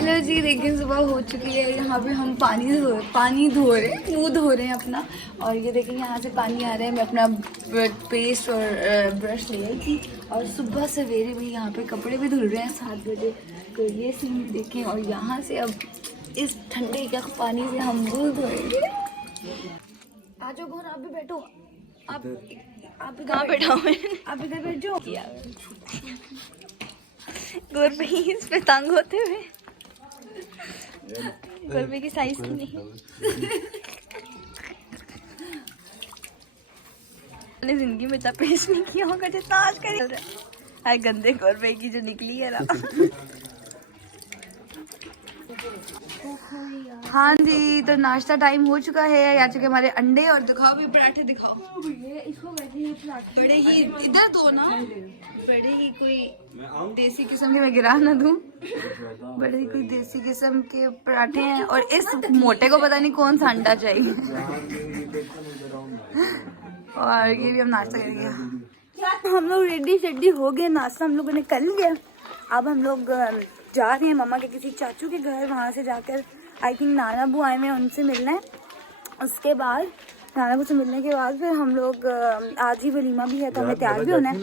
Hello जी, देखिए सुबह हो चुकी है। यहाँ पे हम पानी धो रहे हैं, मुँह धो रहे हैं अपना। और ये देखिए यहाँ से पानी आ रहा है। मैं अपना पेस्ट और ब्रश ले आई थी। और सुबह सवेरे भी यहाँ पे कपड़े भी धुल रहे हैं 7 बजे। तो ये सीन देखें। और यहाँ से अब इस ठंडे का पानी से हम मुँह धोएंगे। आ जाओ गोर, आप भी बैठो। आप कहाँ बैठा हूँ? आप इधर बैठ जाओ। गोर पे ही इस पे तंग होते हुए। गोर पे की साइज की नहीं। मैंने जिंदगी में इतना पेश नहीं किया होगा जितना आज कर। गंदे गोर पे की जो निकली है ना। हाँ जी, तो नाश्ता टाइम हो चुका है। आ चुके हमारे अंडे। और दिखाओ भी पराठे दिखाओ। इसको बड़े ही इधर दो ना, बड़े ही कोई देसी किस्म के, मैं गिरा ना दूं, बड़े ही कोई देसी किस्म के पराठे हैं। और इस मोटे को पता नहीं कौन सा अंडा चाहिए। और ये भी हम नाश्ता करेंगे। हम लोग रेडी सेडी हो गए, नाश्ता हम लोगों ने कर लिया। अब हम लोग जा रहे हैं मामा के किसी चाचू के घर। वहाँ से जाकर आई थिंक नाना बू आए हैं, उनसे मिलना है। उसके बाद नाना बू से मिलने के बाद फिर हम लोग आज ही वलीमा भी है तो हमें तैयार भी होना है।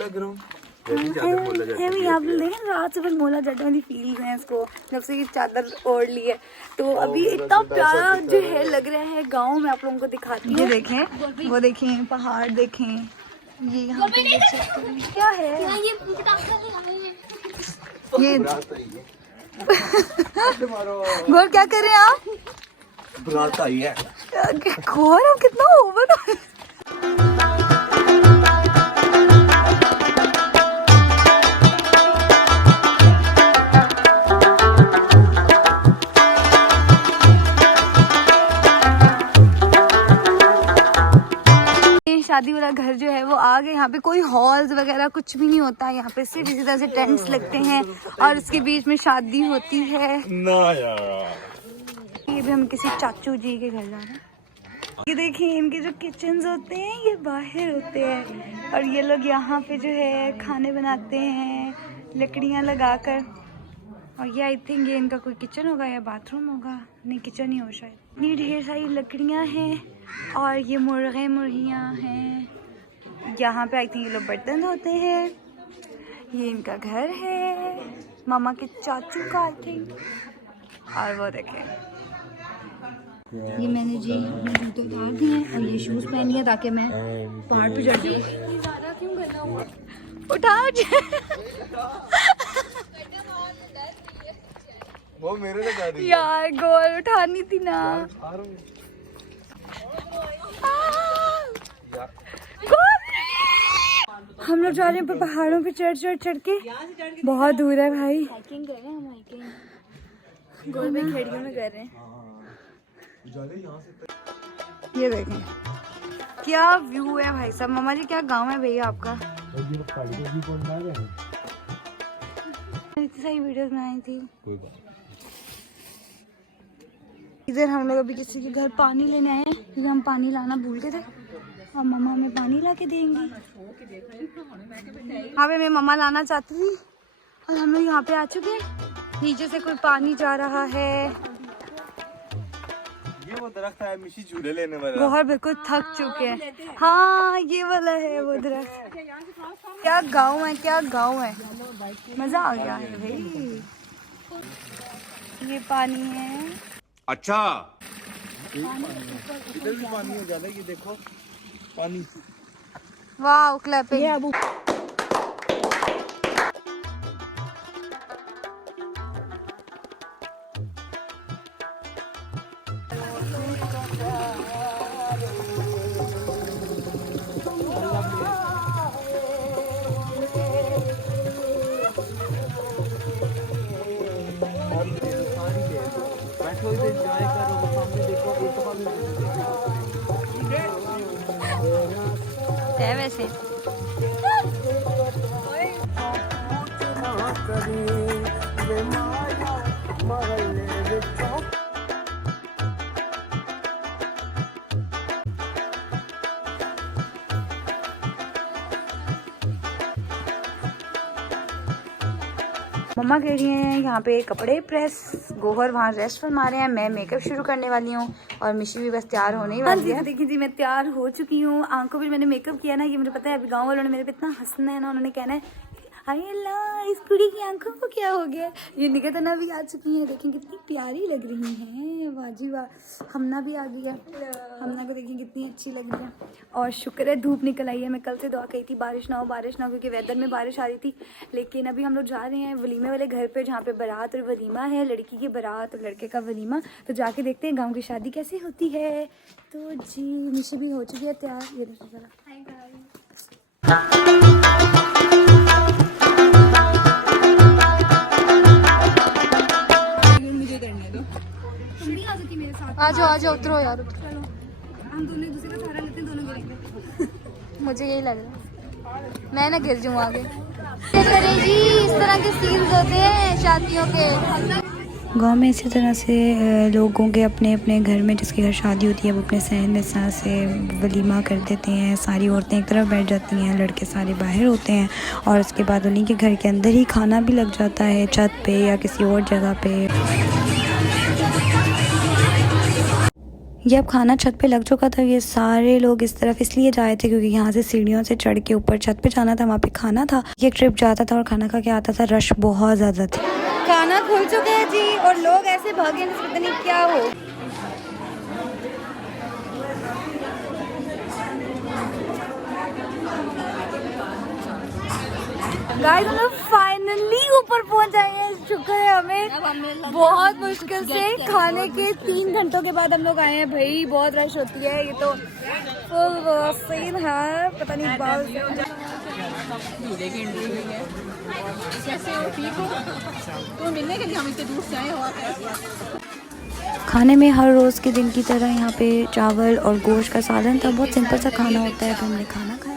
आप देखें रात से बस मोला जट वाली फील है इसको, जब से ये चादर ओढ़ ली है। तो अभी इतना प्यारा जो है लग रहा है गाँव में, आप लोगों को दिखाती हूँ। देखें, वो देखें पहाड़, देखें ये यहाँ पे क्या है। ये गोर क्या कर रहे हैं आप? बरात आई है। गोर आप कितना ओवर हो। शादी वाला घर जो है वो आ गए। यहाँ पे कोई हॉल्स वगैरह कुछ भी नहीं होता है। यहाँ पे सिर्फ इसी तरह से टेंट्स लगते हैं और इसके बीच में शादी होती है ना यार। ये भी हम किसी चाचू जी के घर जा रहे हैं। ये देखिए इनके जो किचन्स होते हैं ये बाहर होते हैं। और ये लोग यहाँ पे जो है खाने बनाते हैं लकड़ियाँ लगाकर। और ये आई थिंक ये इनका कोई किचन होगा या बाथरूम होगा। नहीं, किचन ही हो शायद। इतनी ढेर सारी लकड़ियाँ हैं और ये मुर्गे मुर्गियाँ हैं। यहाँ पे आई थिंक ये लोग बर्तन धोते हैं। ये इनका घर है मामा के चाचू का आई थिंक। और वो देखें ये मैंने जी अपने जूते उतार दिए हैं और ये शूज़ पहन लिया ताकि मैं पहाड़ पे चढ़ जाऊँ। ज़्यादा क्यों करना हुआ? उठा वो मेरे लगा दी यार, गोल उठानी थी ना। हम लोग जा रहे हैं पहाड़ों पे चढ़ के। बहुत दूर है भाई। हाइकिंग कर रहे हैं हम, हाइकिंग गोल में खिड़कियों में कर रहे हैं। ये देखें क्या व्यू है भाई साहब। मामा जी क्या गांव है भैया आपका? इतनी सारी वीडियोस बनाई थी। इधर हम लोग अभी किसी के घर पानी लेने आए हैं क्योंकि हम पानी लाना भूल गए थे और मम्मा हमें पानी ला के देंगी। हाँ भाई, मैं मम्मा लाना चाहती थी और हम लोग यहाँ पे आ चुके हैं। नीचे से कोई पानी जा रहा है। ये वो दरख्त है मिशी झूले लेने वाला। गौहर बिल्कुल थक चुके हैं। हाँ ये वाला है वो दरख्त। क्या गाँव है, क्या गाँव है। मजा आ गया है भाई। ये पानी है। अच्छा इधर भी पानी हो जाता है। ये देखो पानी। वाह क्लैपिंग। है वैसे मम्मा कह रही हैं यहाँ पे कपड़े प्रेस, गोहर वहाँ रेस्ट फरमा रहे हैं, मैं मेकअप शुरू करने वाली हूँ और मिशी भी बस तैयार होने ही वाली है। देखिए जी मैं तैयार हो चुकी हूँ, आंखों पर मैंने मेकअप किया ना, ये मुझे पता है अभी गाँव वालों ने मेरे पे इतना हंसना है ना, उन्होंने कहना है हाय अल्लाह इस कुड़ी की आंखों को क्या हो गया। ये निकेतना भी आ चुकी हैं, देखें कितनी प्यारी लग रही हैं, वाजी वाह। हमना भी आ गई है, हमना को देखें कितनी अच्छी लग रही है। और शुक्र है धूप निकल आई है, मैं कल से दुआ कही थी बारिश ना हो क्योंकि वेदर में बारिश आ रही थी। लेकिन अभी हम लोग जा रहे हैं वलीमे वाले घर पे, जहाँ पे बारात और वलीमा है, लड़की की बारात और लड़के का वलीमा। तो जाके देखते हैं गाँव की शादी कैसे होती है। तो जी मिशी भी हो चुकी है तैयार। ये देखिए आ जाओ उतरो यार, चलो हम दोनों एक दूसरे का सहारा लेते हैं, दोनों गिरेंगे। मुझे यही लग रहा है मैं ना गिर जाऊँ आगे। जी इस तरह के सीन्स होते हैं शादियों के। गांव में इसी तरह से लोगों के अपने अपने घर में जिसके घर शादी होती है वो अपने सहन में सा से वलीमा कर देते हैं। सारी औरतें एक तरफ बैठ जाती हैं, लड़के सारे बाहर होते हैं और उसके बाद उन्हीं के घर के अंदर ही खाना भी लग जाता है, छत पे या किसी और जगह पे। ये अब खाना छत पे लग चुका था। ये सारे लोग इस तरफ इसलिए जाए थे क्योंकि यहाँ से सीढ़ियों से चढ़ के ऊपर छत पे जाना था, वहाँ पे खाना था। ये ट्रिप जाता था और खाना खा के आता था, रश बहुत ज़्यादा था। खाना खुल चुका है जी और लोग ऐसे भागे जैसे पता नहीं क्या हो। गाइस हम लोग फाइनली ऊपर पहुंच आए हैं, शुक्र है हमें। बहुत मुश्किल से खाने के 3 घंटों के बाद हम लोग आए हैं। भाई बहुत रश होती है, ये तो फुल सीन है, पता नहीं बाल कैसे हो, ठीक हो? तो मिलने के लिए हम इतने दूर से आए हो। खाने में हर रोज़ के दिन की तरह यहाँ पे चावल और गोश्त का सालन था। बहुत सिंपल सा खाना होता है, तो हमने खाना खाया।